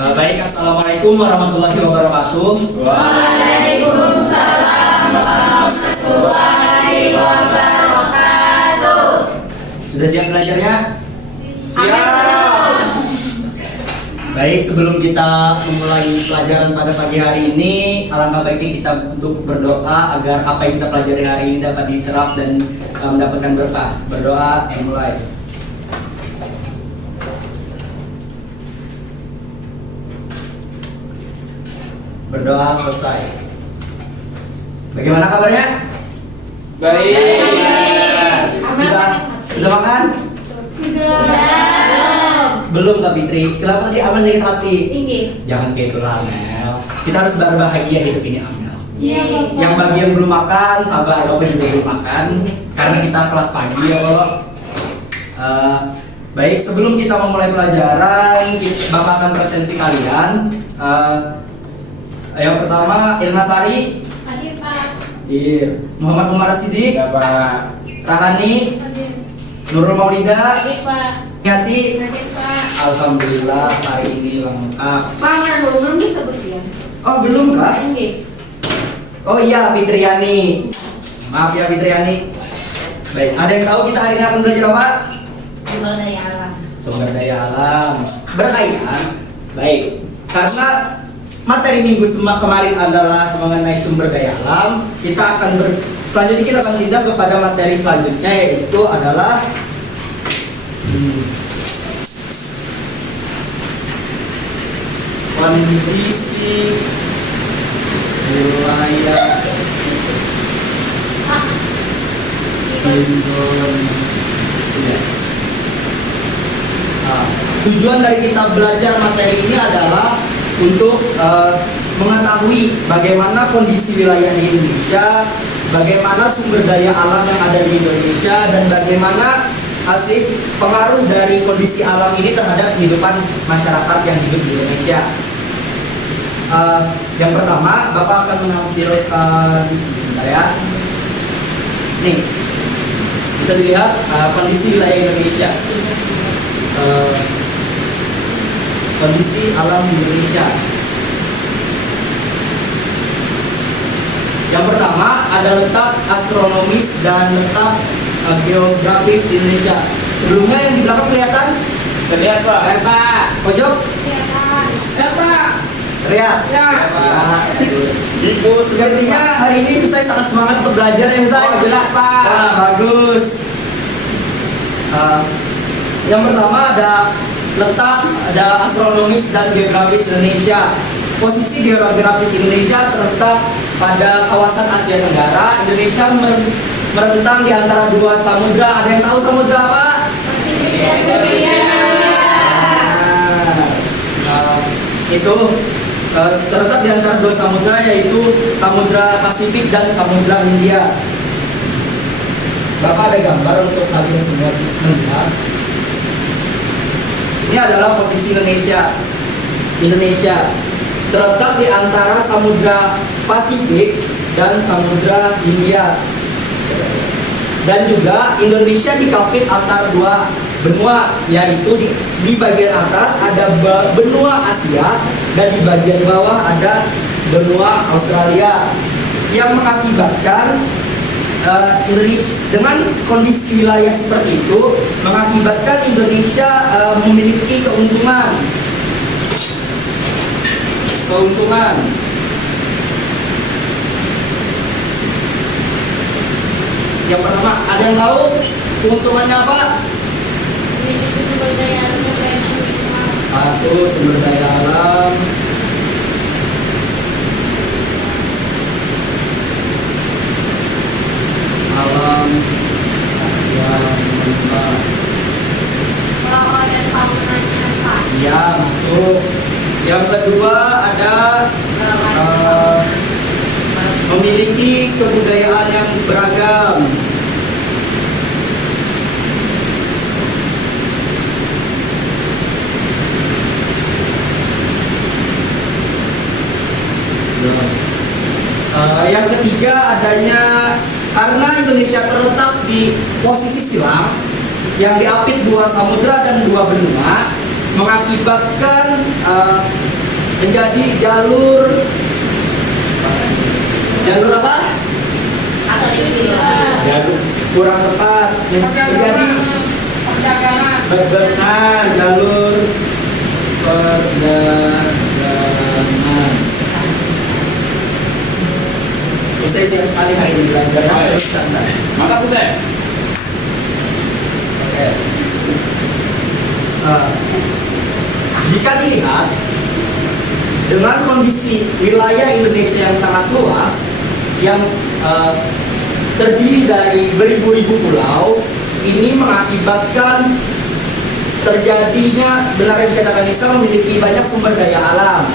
Baik, assalamualaikum warahmatullahi wabarakatuh. Waalaikumsalam warahmatullahi wabarakatuh. Sudah siap belajarnya? Siap. Baik, sebelum kita memulai pelajaran pada pagi hari ini, alangkah baiknya kita untuk berdoa agar apa yang kita pelajari hari ini dapat diserap dan mendapatkan berkah. Berdoa, mulai. Berdoa selesai. Bagaimana kabarnya? Baik. Sudah makan? Belum Kak Fitri. Kenapa tadi Amel sakit hati? Jangan kayak itulah Amel. Kita harus berbahagia hidup ini Amel. Yang bagi yang belum makan, sabar. Kalau juga belum makan, karena kita kelas pagi ya kalau. Baik, sebelum kita memulai pelajaran, Bapak akan presensi kalian. Yang pertama, Irna Sari. Hadir Pak. Iya. Muhammad Umar Siddiq. Pak. Rahani. Nurul Maulida. Hadir Pak. Nyati. Hadir Pak. Alhamdulillah hari ini lengkap. Mana belum disebut ya? Oh belum Kak? Oh iya Fitriani. Maaf ya Fitriani. Baik, ada yang tahu kita hari ini akan belajar apa? Sumber daya alam. Sumber daya alam. Berkaitan. Baik, karena materi minggu kemarin adalah mengenai sumber daya alam, selanjutnya kita akan singgah kepada materi selanjutnya, yaitu adalah kondisi wilayah Indonesia. Tujuan dari kita belajar materi ini adalah untuk mengetahui bagaimana kondisi wilayah di Indonesia, bagaimana sumber daya alam yang ada di Indonesia, dan bagaimana hasil pengaruh dari kondisi alam ini terhadap kehidupan masyarakat yang hidup di Indonesia. Yang pertama, Bapak akan menampilkan, bentar ya. Nih, bisa dilihat kondisi wilayah Indonesia. Kondisi alam Indonesia. Yang pertama ada letak astronomis dan letak geografis di Indonesia. Sebelumnya yang di belakang kelihatan? Terlihat Pak. Pak. Pojok? Ya Pak. Terlihat? Ya. Bagus. Sepertinya hari ini saya sangat semangat untuk belajar ya saya. Oh, jelas, Pak. Bagus. Yang pertama ada astronomis dan geografis Indonesia. Posisi geografis Indonesia terletak pada kawasan Asia Tenggara. Indonesia merentang di antara dua samudra. Ada yang tahu samudra apa? Itu terletak di antara dua samudra, yaitu Samudra Pasifik dan Samudra Hindia. Bapak ada gambar untuk kalian semua melihat. Ini adalah posisi Indonesia terletak di antara Samudra Pasifik dan Samudra Hindia. Dan juga Indonesia dikapit antara dua benua, yaitu di bagian atas ada benua Asia dan di bagian bawah ada benua Australia, yang mengakibatkan Indonesia dengan kondisi wilayah seperti itu mengakibatkan Indonesia memiliki keuntungan. Yang pertama, ada yang tahu keuntungannya apa? Sumber daya alam yang enak. Satu, sumber daya alam. Alam yang melimpah. Flora dan faunanya Pak. Ya, masuk. Yang kedua ada memiliki kebudayaan yang beragam. Yang ketiga adanya, karena Indonesia terletak di posisi silang yang diapit dua samudra dan dua benua, mengakibatkan menjadi jalur apa? Atau di sini. Jalur kurang tepat. Menjadi Perdagangan. benar jalur perdagangan. Saya siap sekali hari ini belajar. Baik. Terus Maka pusat. Oke. Jika dilihat dengan kondisi wilayah Indonesia yang sangat luas, yang terdiri dari beribu-ribu pulau, ini mengakibatkan terjadinya, benar yang dikatakan Nisa, memiliki banyak sumber daya alam.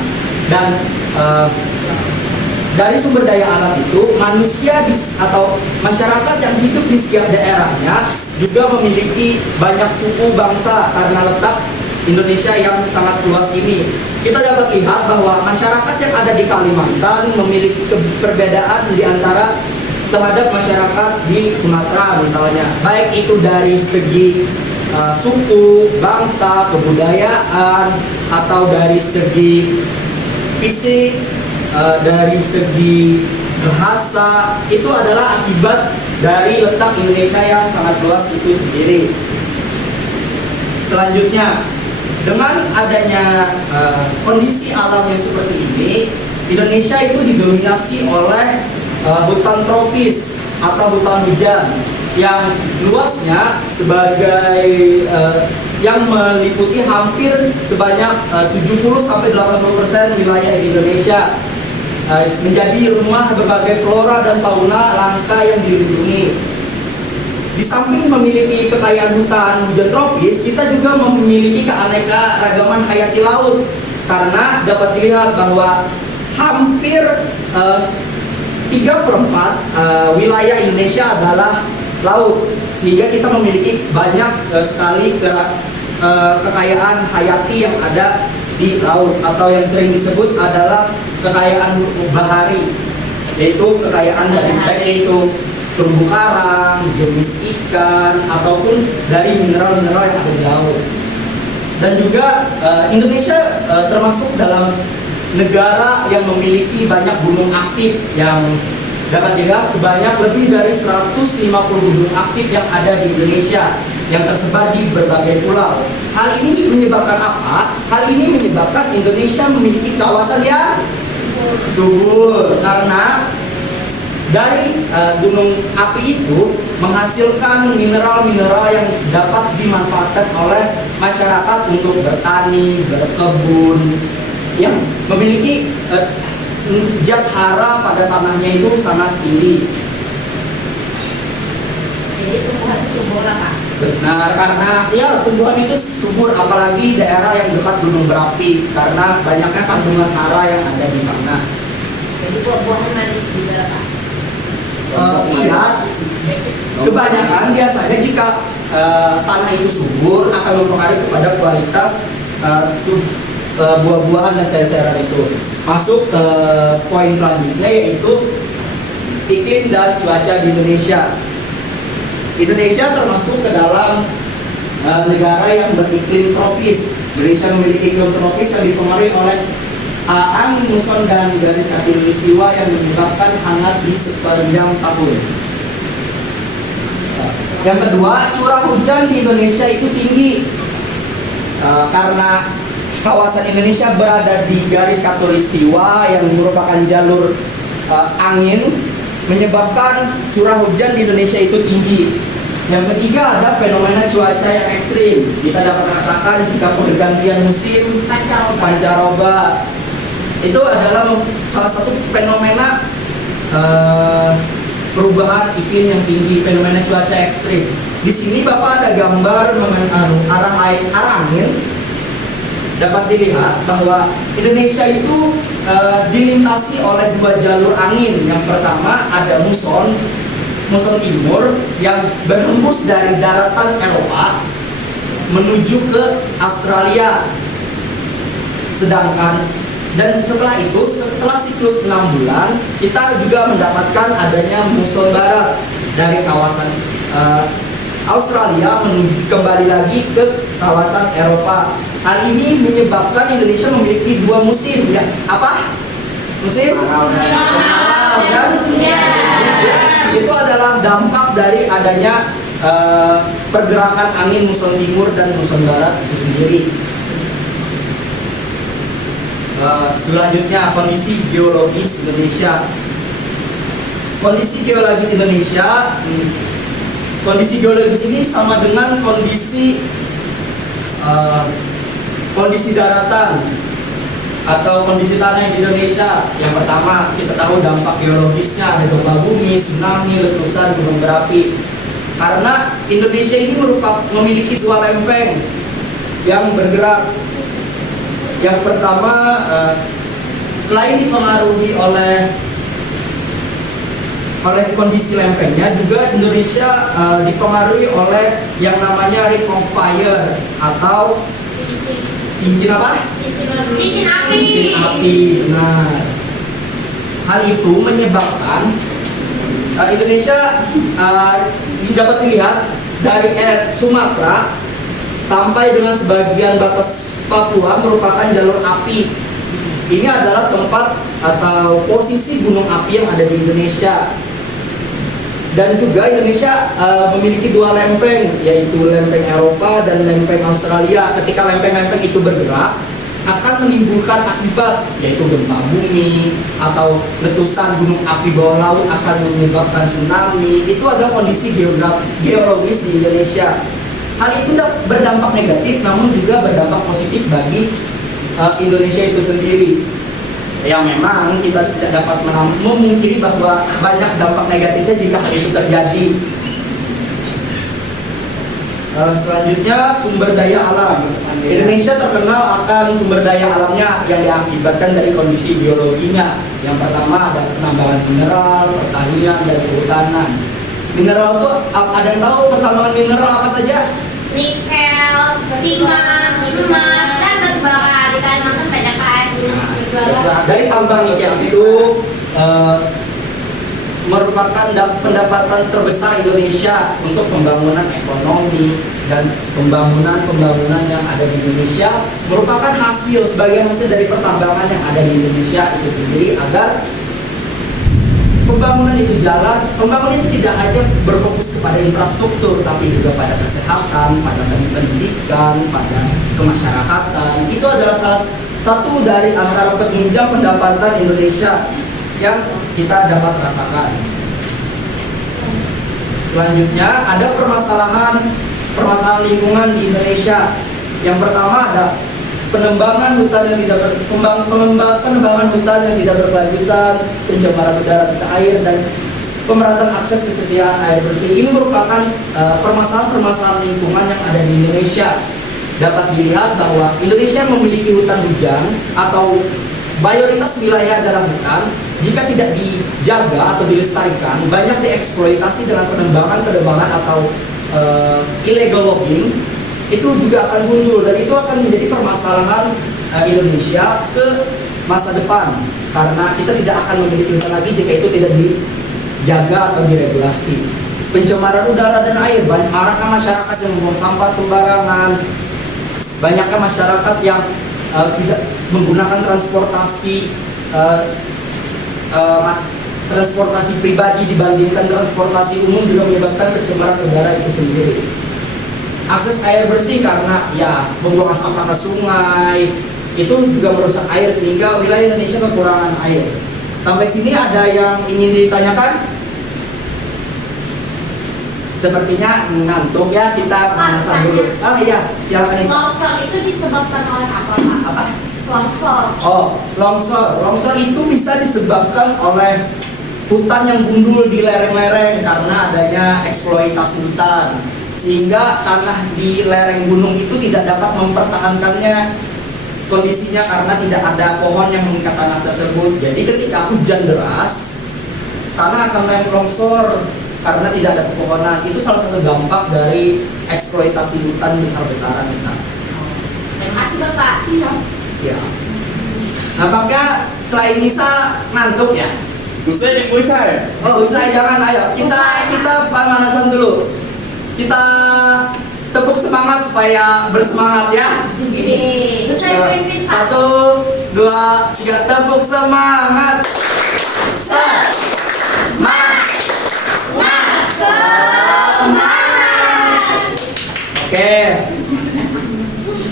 Dan dari sumber daya alam itu, manusia atau masyarakat yang hidup di setiap daerahnya juga memiliki banyak suku bangsa karena letak Indonesia yang sangat luas ini. Kita dapat lihat bahwa masyarakat yang ada di Kalimantan memiliki perbedaan di antara terhadap masyarakat di Sumatera misalnya, baik itu dari segi suku, bangsa, kebudayaan, atau dari segi fisik, dari segi bahasa. Itu adalah akibat dari letak Indonesia yang sangat luas itu sendiri. Selanjutnya, dengan adanya kondisi alam yang seperti ini, Indonesia itu didominasi oleh hutan tropis atau hutan hujan yang luasnya sebagai yang meliputi hampir sebanyak 70-80% wilayah di Indonesia, menjadi rumah berbagai flora dan fauna langka yang dilindungi. Di samping memiliki kekayaan hutan hujan tropis, kita juga memiliki keanekaragaman hayati laut, karena dapat dilihat bahwa hampir 3/4 wilayah Indonesia adalah laut, sehingga kita memiliki banyak sekali kekayaan hayati yang ada di laut, atau yang sering disebut adalah kekayaan bahari, yaitu kekayaan dari baik itu terumbu karang, jenis ikan, ataupun dari mineral-mineral yang ada di laut. Dan juga Indonesia termasuk dalam negara yang memiliki banyak gunung aktif, yang dapat dilihat sebanyak lebih dari 150 gunung aktif yang ada di Indonesia yang tersebar di berbagai pulau. Hal ini menyebabkan apa? Hal ini menyebabkan Indonesia memiliki kawasan yang subur, karena dari gunung api itu menghasilkan mineral-mineral yang dapat dimanfaatkan oleh masyarakat untuk bertani, berkebun, yang memiliki zat hara pada tanahnya itu sangat tinggi. Jadi tumbuhan itu subur lah Pak. Benar, karena ya tumbuhan itu subur, apalagi daerah yang dekat gunung berapi, karena banyaknya kandungan hara yang ada di sana. Jadi buah-buahan manis juga Pak. Iya, kebanyakan biasanya jika tanah itu subur akan mempengaruhi kepada kualitas buah-buahan dan sayur-sayuran itu. Masuk ke poin selanjutnya, yaitu iklim dan cuaca di Indonesia. Indonesia termasuk ke dalam negara yang beriklim tropis. Indonesia memiliki iklim tropis yang dipengaruhi oleh angin muson dan garis khatulistiwa yang menyebabkan hangat di sepanjang tahun. Yang kedua, curah hujan di Indonesia itu tinggi karena kawasan Indonesia berada di garis khatulistiwa yang merupakan jalur angin, menyebabkan curah hujan di Indonesia itu tinggi. Yang ketiga, ada fenomena cuaca yang ekstrim. Kita dapat rasakan jika pergantian musim pancaroba. Itu adalah salah satu fenomena perubahan iklim yang tinggi, fenomena cuaca ekstrim. Di sini Bapak ada gambar arah angin. Dapat dilihat bahwa Indonesia itu dilintasi oleh dua jalur angin. Yang pertama ada muson timur yang berhembus dari daratan Eropa menuju ke Australia. Dan setelah itu, setelah siklus 6 bulan, kita juga mendapatkan adanya muson barat dari kawasan Australia menuju kembali lagi ke kawasan Eropa. Hal ini menyebabkan Indonesia memiliki dua musim, ya. Apa? Musim? Kemarau dan itu adalah dampak dari adanya pergerakan angin muson timur dan muson barat itu sendiri. Selanjutnya kondisi geologis Indonesia. Kondisi geologis Indonesia, kondisi geologis ini sama dengan kondisi daratan atau kondisi tanah di Indonesia. Yang pertama, kita tahu dampak geologisnya ada gempa bumi, tsunami, letusan, gunung berapi. Karena Indonesia ini memiliki dua lempeng yang bergerak. Yang pertama, selain dipengaruhi oleh kondisi lempengnya, juga Indonesia dipengaruhi oleh yang namanya ring of fire atau cincin apa? Cincin api. Cincin api, benar. Hal itu menyebabkan Indonesia dapat dilihat dari Sumatera sampai dengan sebagian batas Papua merupakan jalur api. Ini adalah tempat atau posisi gunung api yang ada di Indonesia. Dan juga Indonesia memiliki dua lempeng, yaitu lempeng Eropa dan lempeng Australia. Ketika lempeng-lempeng itu bergerak, akan menimbulkan akibat, yaitu gempa bumi atau letusan gunung api bawah laut akan menyebabkan tsunami. Itu adalah kondisi geologis di Indonesia. Hal itu berdampak negatif, namun juga berdampak positif bagi Indonesia itu sendiri. Yang memang kita tidak dapat memungkiri bahwa banyak dampak negatifnya jika hal itu terjadi. Selanjutnya, sumber daya alam. Indonesia terkenal akan sumber daya alamnya yang diakibatkan dari kondisi geologinya. Yang pertama ada penambangan mineral, pertanian, dan kehutanan. Mineral itu ada yang tahu pertambangan mineral apa saja? Nikel, timah, emas, dan batu bara. Di Kalimantan banyak kan. Dari tambang nikel itu merupakan pendapatan terbesar Indonesia untuk pembangunan ekonomi dan pembangunan yang ada di Indonesia merupakan sebagai hasil dari pertambangan yang ada di Indonesia itu sendiri, agar pembangunan itu jalan. Pembangunan itu tidak hanya berfokus kepada infrastruktur, tapi juga pada kesehatan, pada pendidikan, pada kemasyarakatan. Itu adalah salah satu dari antara penunjang pendapatan Indonesia yang kita dapat rasakan. Selanjutnya ada permasalahan lingkungan di Indonesia. Yang pertama ada penembangan hutan yang tidak berkelanjutan, pencemaran udara dan air, dan pemerataan akses kesediaan air bersih. Ini merupakan permasalahan lingkungan yang ada di Indonesia. Dapat dilihat bahwa Indonesia memiliki hutan hujan atau mayoritas wilayah adalah hutan. Jika tidak dijaga atau dilestarikan, banyak dieksploitasi dengan penembangan atau illegal logging, itu juga akan muncul, dan itu akan menjadi permasalahan Indonesia ke masa depan, karena kita tidak akan memiliki hutan lagi jika itu tidak dijaga atau diregulasi. Pencemaran udara dan air, maraknya masyarakat yang membuang sampah sembarangan, banyaknya masyarakat yang tidak menggunakan transportasi pribadi dibandingkan transportasi umum juga menyebabkan pencemaran udara itu sendiri. Akses air bersih, karena membuang sampah ke sungai itu juga merusak air sehingga wilayah Indonesia kekurangan air. Sampai sini ada yang ingin ditanyakan? Sepertinya ngantuk ya, kita pemanasan dulu. Iya, silakan. Longsor itu disebabkan oleh apa, Pak? Apa? Longsor. Longsor itu bisa disebabkan oleh hutan yang gundul di lereng-lereng karena adanya eksploitasi hutan, sehingga tanah di lereng gunung itu tidak dapat mempertahankannya kondisinya karena tidak ada pohon yang mengikat tanah tersebut. Jadi ketika hujan deras, tanah akan longsor karena tidak ada pepohonan. Itu salah satu dampak dari eksploitasi hutan besar-besaran misalnya. Terima kasih Bapak. Siap. Apakah selain Nisa ngantuk ya? Usai di saya. Oh, usai, jangan, ayo kita pemanasan dulu. Kita tepuk semangat supaya bersemangat ya. Besar pimpin Pak. 1, 2, 3, tepuk semangat. Oke.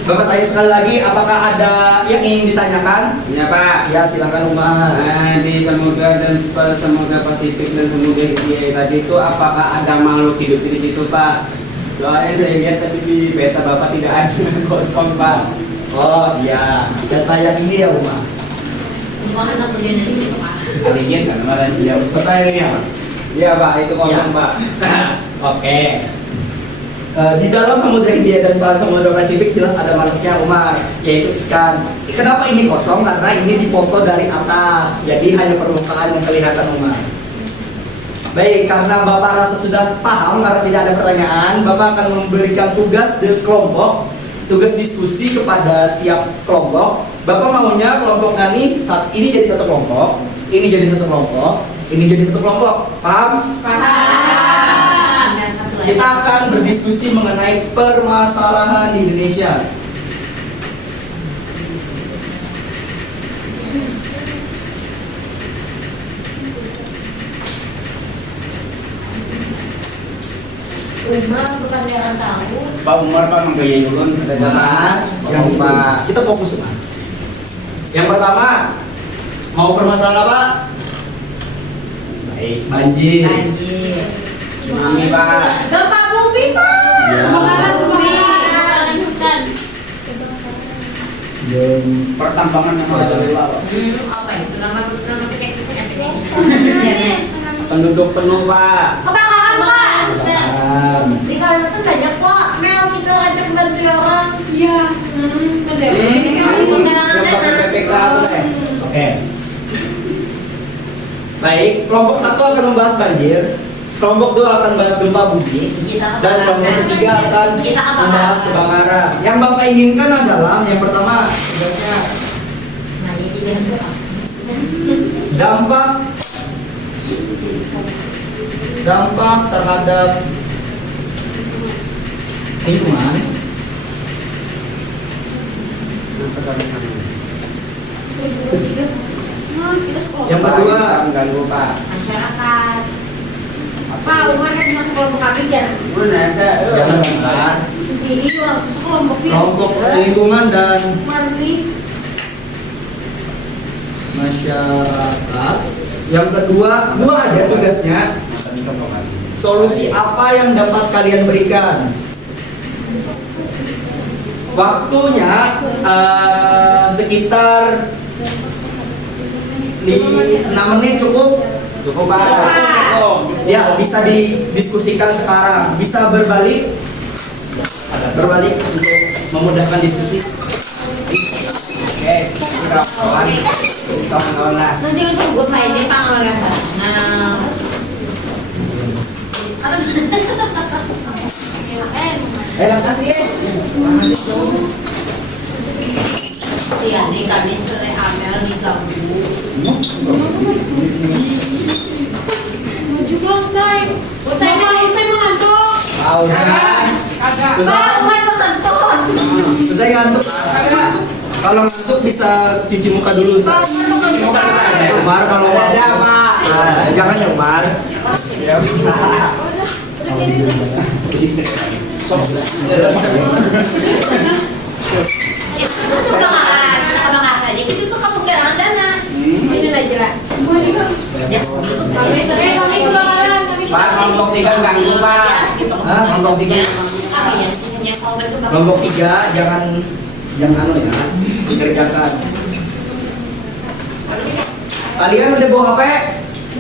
Bapak tanya sekali lagi, apakah ada yang ingin ditanyakan? Ya Pak. Ya silakan Umar. Nah, di Samudra dan Samudra Pasifik dan Samudra Hindia tadi itu apakah ada makhluk hidup di situ Pak? Soalnya saya lihat tadi di peta Bapak tidak ada kosong Pak. Oh iya, data yang ini ya Umar. Bukan anak ujian dari situ Pak. Kalian kan marah dia. Pertanyaannya apa? Iya Pak, itu kosong Ya. Pak. Oke. Di dalam Samudra Hindia dan Samudra Pasifik jelas ada makhluknya Umar, yaitu ikan. Kenapa ini kosong? Karena ini dipoto dari atas, jadi hanya permukaan yang kelihatan Umar. Baik, karena Bapak rasa sudah paham karena tidak ada pertanyaan, Bapak akan memberikan tugas di kelompok, tugas diskusi kepada setiap kelompok. Bapak maunya kelompok Nani saat ini jadi satu kelompok, ini jadi satu kelompok, ini jadi satu kelompok. Paham? Kita akan berdiskusi mengenai permasalahan di Indonesia. Umar bukan yang tahu. Pak Umar Pak menggaya dulu ada Nah, yang itu. Pak. Kita fokus Umar. Yang pertama, mau permasalahan apa? Baik. Banjir. Tsunami Pak. Gempa bumi Pak. Ya. Kebakaran hutan. Pertambangan yang ada dari laut. Apa itu? Nama kayak gitu ya. Penduduk penuh Pak. Kebakaran Pak. Kebakaran. Di Kalimantan banyak kok. Mel kita ajak bantu orang. Iya. Betul. Ini kan penggalangan Yang pakai dana. PPK tuh deh. Oke. Baik, kelompok 1 akan membahas banjir, kelompok 2 akan membahas gempa bumi, dan kelompok ketiga akan membahas kebakaran. Yang Bapak inginkan adalah yang pertama, tugasnya Nah, ini dia tuh. dampak terhadap lingkungan. Yang kedua, mengganggu Pak. Masyarakat. Pak, Umar kan masuk kelompok kami ya. Mana ada? jangan Umar. Ini orang masuk kelompok dia. Kelompok lingkungan dan Marli. masyarakat. Yang kedua, dua aja tugasnya. Solusi apa yang dapat kalian berikan? Waktunya sekitar 6 menit cukup. Cukup Pak. Cukup. Ya, bisa didiskusikan sekarang. Bisa berbalik untuk memudahkan diskusi. Oke, kita kawan. Kita mengolah. Nanti untuk gue main dia pangol ya Pak. Nah. Kasih ya. Iya, di kami sore Amel diganggu. Maju dong, Say. Usai mengantuk. Tahu kan? Pak, Umar mengantuk. Saya ngantuk. Kalau ngantuk bisa cuci muka dulu. Pak, Umar mengantuk. Umar kalau mau. Ada Pak. Jangan ya Umar. Kebakaran. Jadi kita suka penggalangan dana. Ini lah jelas. Ya, kami kebakaran. Pak, kelompok 3 ganggu Pak. Hah? Kelompok 3 Apa ya? Yang korban itu Kelompok 3 jangan anu ya, dikerjakan. Kalian udah bawa HP?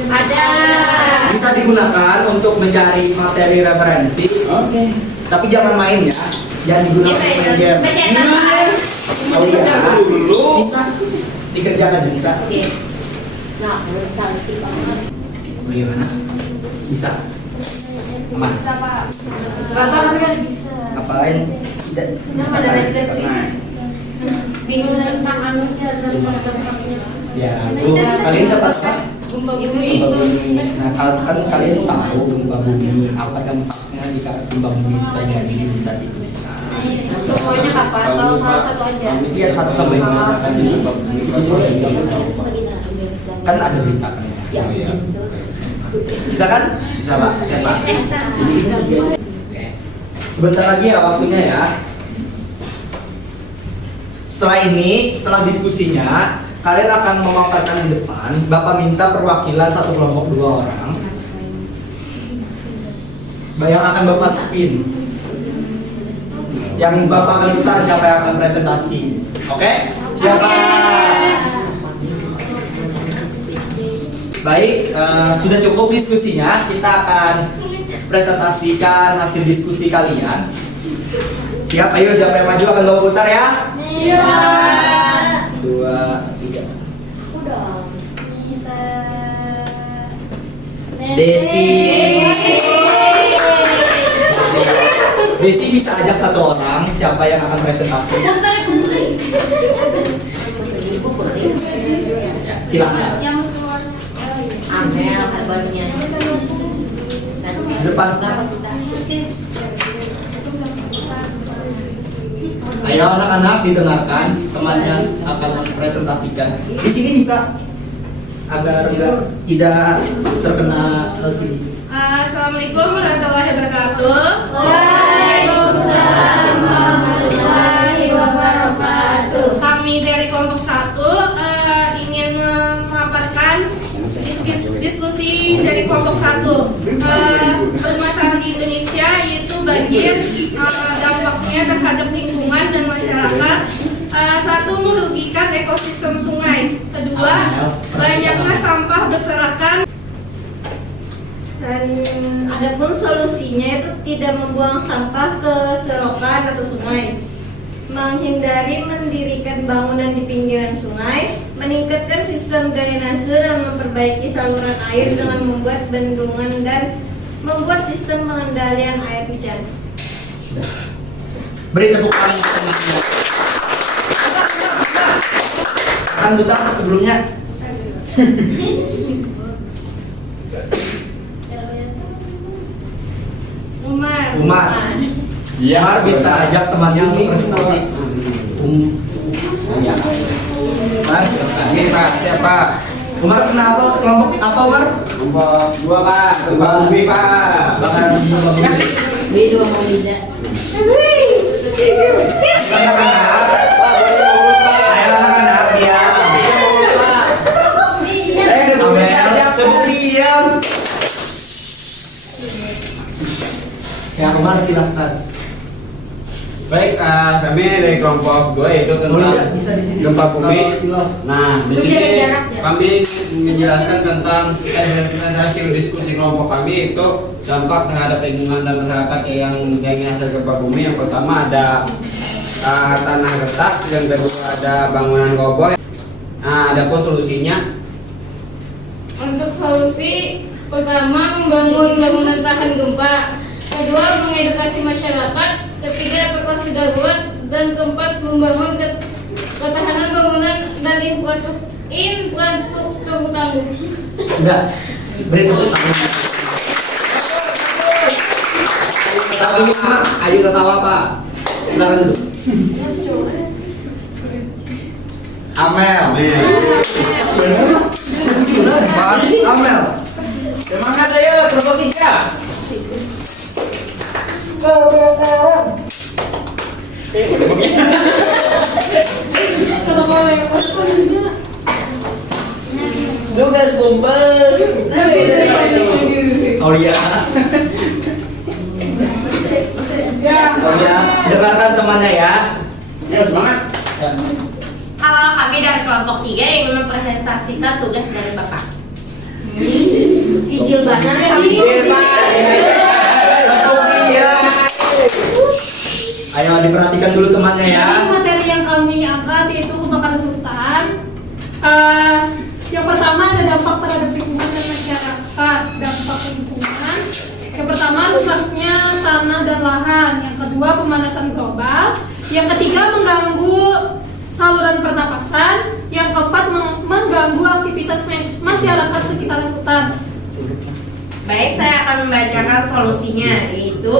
ada. Bisa digunakan untuk mencari materi referensi. Oke. Tapi jangan main ya. Jangan digunakan untuk main game. Oh iya. Bisa dikerjakan bisa. Nah, salty banget. Bagaimana? Bisa. Aman. Bisa, Pak. Bapak kan bisa. Apain? Tidak bisa. Nah, Bingung tentang anunya dan tempatnya. Ya, Bu, kalian dapat apa? Gempa bumi Gempa itu. bumi. Nah, kan kalian tahu gempa bumi apa dampaknya jika gempa bumi terjadi di saat itu? Semuanya apa atau salah satu aja? Iya, satu sampai dua. Misalkan di gempa bumi itu Kan ada berita kan. Ya, Iya. betul. Bisa kan? bisa Pak, siapa? Sebentar lagi ya waktunya ya. Setelah ini, setelah diskusinya, kalian akan memaparkan di depan. Bapak minta perwakilan satu kelompok 2 orang. Yang akan Bapak spin. Yang Bapak akan putar siapa yang akan presentasi. Oke? Siapa? Baik, sudah cukup diskusinya. Kita akan presentasikan hasil diskusi kalian. Siap, ayo siapa yang maju akan Bapak putar ya. Iya. 2, 3. Udah. Bisa. Desi. Desi bisa ajak satu orang. Siapa yang akan presentasi? Ya, silakan. Amel kabarnya. Depan. Ayo anak-anak didengarkan, temannya akan presentasikan. Di sini bisa agar tidak terkena resi. Assalamualaikum warahmatullahi wabarakatuh. Waalaikumsalam warahmatullahi wabarakatuh. Kami dari kelompok 1 ingin memaparkan diskusi dari kelompok 1 permasalahan di Indonesia yaitu banjir, dampaknya terhadap lingkungan dan masyarakat. Satu, merugikan ekosistem sungai. Kedua, banyaknya sampah berserakan. Dan adapun solusinya itu tidak membuang sampah ke selokan atau sungai, menghindari mendirikan bangunan di pinggiran sungai, meningkatkan sistem drainase dan memperbaiki saluran air dengan membuat bendungan dan membuat sistem pengendalian air hujan. Beri tepuk tangan untuk temannya. Akan putar sebelumnya. Umar. Iya. Umar bisa ajak temannya untuk presentasi. Ya. Umar, Oke Pak, siapa? Umar kenapa kelompok apa Umar? Kelompok 2 Pak, gempa bumi Pak. Bahkan Beda mau bisa. anak-anak, ayo anak-anak diam. Amel, tepuk diam. Ya Umar silahkan. Baik, kami dari kelompok 2 yaitu tentang Bisa di sini. gempa bumi. Silau. Nah, di Lu sini jaga jarak, ya. kami menjelaskan tentang hasil diskusi kelompok kami itu dampak terhadap lingkungan dan masyarakat yang hasil gempa bumi. Yang pertama ada tanah retak, yang kedua ada bangunan roboh. Nah, adapun solusinya Untuk solusi pertama membangun bangunan tahan gempa, kedua mengedukasi masyarakat, ketiga evakuasi darurat, dan keempat membangun ketahanan bangunan dan infrastruktur tangguh. Udah. Beri tepuk tangan. ayo ketawa Pak. Silakan dulu. Amel. Amel. Semangat ayo, kelompok 3. Tugas bomber. Oh iya. Oh ya, dengarkan temannya ya. Ya, semangat. Halo, kami dari kelompok 3 yang mempresentasikan tugas dari Bapak. Ijil banget ya. Ayo diperhatikan dulu temannya ya. Jadi materi yang kami angkat yaitu kebakaran hutan. Yang pertama ada dampak terhadap lingkungan dan masyarakat. Dampak lingkungan. Yang pertama rusaknya tanah dan lahan. Yang kedua pemanasan global. Yang ketiga mengganggu saluran pernapasan. Yang keempat mengganggu aktivitas masyarakat sekitar hutan. Baik, saya akan membacakan solusinya, yaitu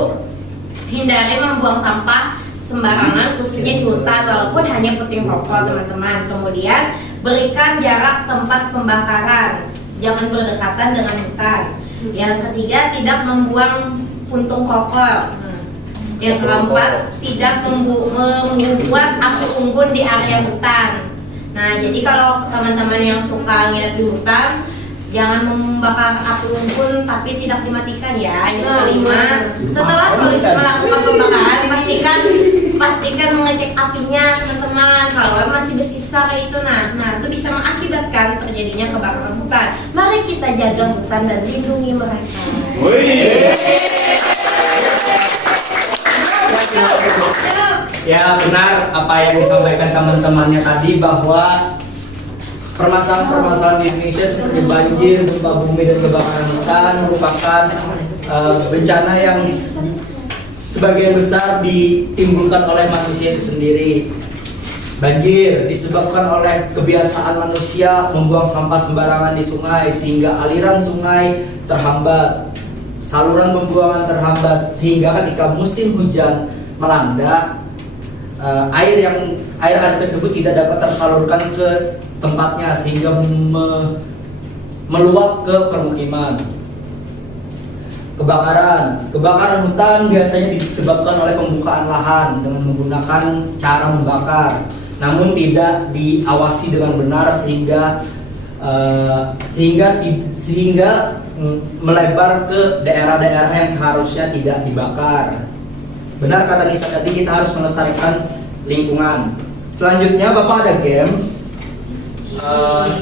hindari membuang sampah sembarangan, khususnya di hutan, walaupun hanya puting rokok, teman-teman. Kemudian berikan jarak tempat pembakaran, jangan berdekatan dengan hutan. Yang ketiga, tidak membuang puntung rokok. Yang keempat, tidak membuat api unggun di area hutan. Nah, jadi kalau teman-teman yang suka nginep di hutan, jangan membakar api unggun tapi tidak dimatikan ya. Yang kelima, setelah solusi melakukan pembakaran, pastikan mengecek apinya, teman-teman. Kalau masih bersisa kayak itu, nah itu bisa mengakibatkan terjadinya kebakaran hutan. Mari kita jaga hutan dan lindungi mereka. Ya benar apa yang disampaikan teman-temannya tadi, bahwa permasalahan-permasalahan di Indonesia seperti banjir, gempa bumi dan kebakaran hutan merupakan bencana yang sebagian besar ditimbulkan oleh manusia itu sendiri. Banjir disebabkan oleh kebiasaan manusia membuang sampah sembarangan di sungai sehingga aliran sungai terhambat, saluran pembuangan terhambat, sehingga ketika musim hujan melanda, air tersebut tidak dapat tersalurkan ke tempatnya sehingga meluap ke permukiman. Kebakaran hutan biasanya disebabkan oleh pembukaan lahan dengan menggunakan cara membakar, namun tidak diawasi dengan benar sehingga melebar ke daerah-daerah yang seharusnya tidak dibakar. Benar kata Nisa tadi, kita harus melestarikan lingkungan. Selanjutnya Bapak ada games.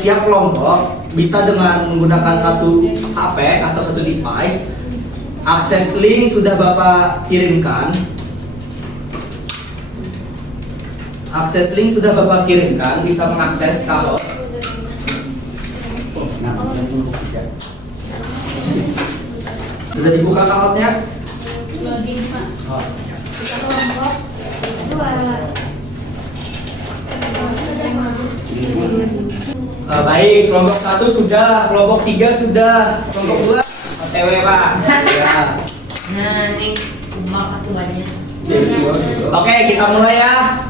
Tiap kelompok bisa dengan menggunakan satu HP atau satu device. Akses link sudah Bapak kirimkan. Bisa mengakses kalau sudah dibuka kaotnya. Loading, Pak. Oh. Kita kelompok 2. Baik, kelompok 1 sudah, kelompok 3 sudah, kelompok 2 OTW Pak. Ya. Nah, ini umak atuannya. Oke, kita mulai ya.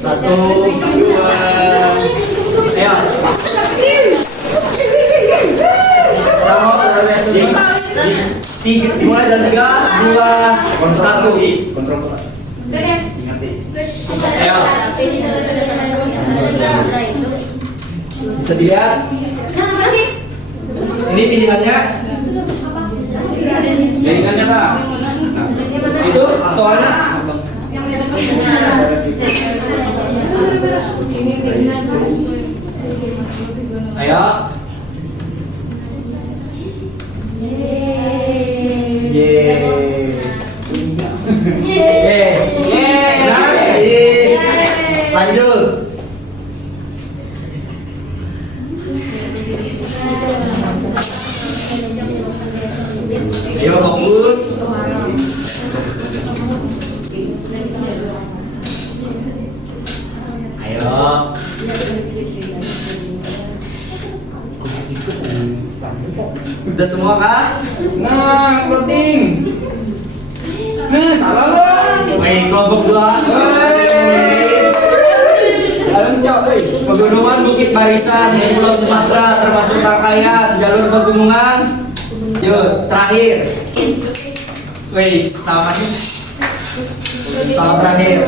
1, 2, ayo. Kamu proses dimulai dari 3, 2, 1. Kontrol. Beres. Ayo. Bisa dilihat? Ini pilihannya. Jadikannya Pak. Itu soalnya. Ayo. Lanjut. Ayo fokus. Ayo. Udah semua kah? Nah, loading. Nah, salah loh. Baik, kelompok 2. Pegunungan Bukit Barisan di Pulau Sumatera termasuk rangkaian jalur pegunungan. Yuk, terakhir. Wih, sama terakhir.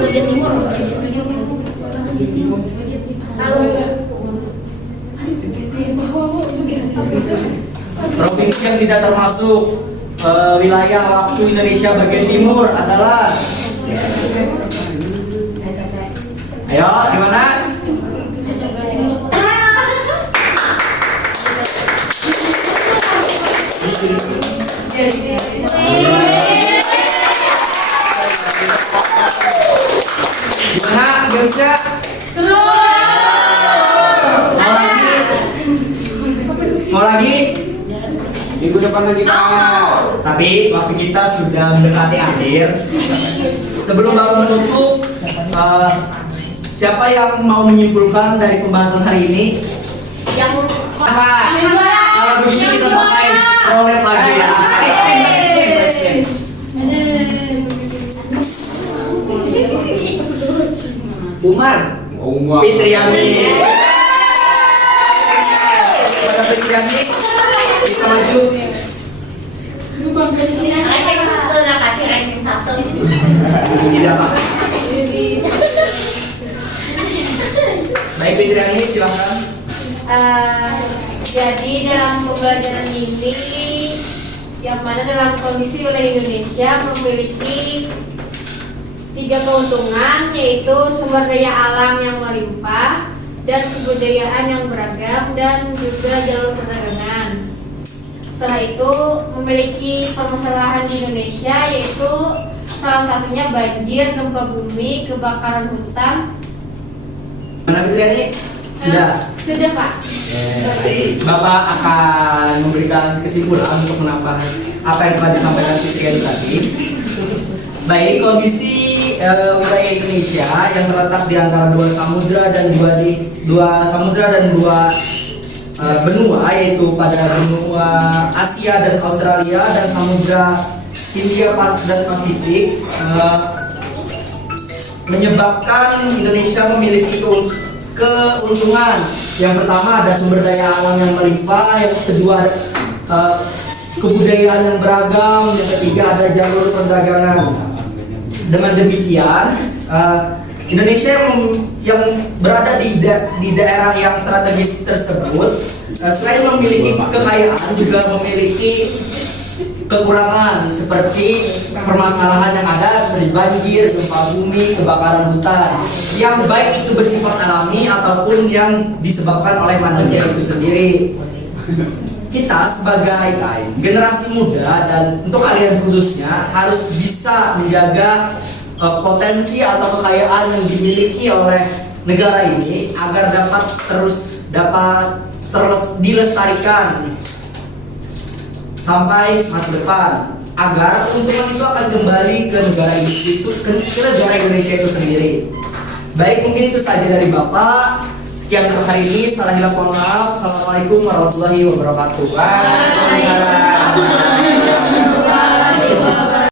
Bagian timur. Provinsi yang tidak termasuk wilayah waktu Indonesia bagian timur adalah. Ayo, gimana? Gimana, gamesnya? Seru. Mau lagi? Minggu depan lagi Pak. Tapi waktu kita sudah mendekati akhir. Sebelum Bapak menutup, siapa yang mau menyimpulkan dari pembahasan hari ini? Yang Apa? Kalau begitu kita pakai rolet lagi ya. Umar. Umar. Fitriani. Pada Fitriani bisa maju. Lu bangga di sini. Udah kasih ranking 1. Tidak Pak. Baik Fitriani silakan. Jadi dalam pembelajaran ini, yang mana dalam kondisi wilayah Indonesia memiliki 3 keuntungan, yaitu sumber daya alam yang melimpah dan kebudayaan yang beragam dan juga jalur perdagangan. Setelah itu memiliki permasalahan di Indonesia, yaitu salah satunya banjir, gempa bumi, kebakaran hutan. Mana Fitriani? Sudah. Sudah Pak. Bapak akan memberikan kesimpulan untuk menambah apa yang telah disampaikan Fitriani tadi. Baik, kondisi wilayah Indonesia yang terletak di antara dua samudra dan dua benua, yaitu pada benua Asia dan Australia dan samudra Hindia dan Pasifik, menyebabkan Indonesia memiliki keuntungan. Yang pertama ada sumber daya alam yang melimpah, yang kedua ada kebudayaan yang beragam, yang ketiga ada jalur perdagangan. Dengan demikian, Indonesia yang berada di daerah yang strategis tersebut, selain memiliki kekayaan juga memiliki kekurangan seperti permasalahan yang ada seperti banjir, gempa bumi, kebakaran hutan, yang baik itu bersifat alami ataupun yang disebabkan oleh manusia itu sendiri. Kita sebagai generasi muda dan untuk kalian khususnya harus bisa menjaga potensi atau kekayaan yang dimiliki oleh negara ini agar dapat dilestarikan sampai masa depan, agar keuntungan itu akan kembali ke negara Indonesia itu sendiri. Baik, mungkin itu saja dari Bapak. Sekian untuk hari ini. Salah hilang mohon maaf. Assalamualaikum warahmatullahi wabarakatuh. Waalaikumsalam.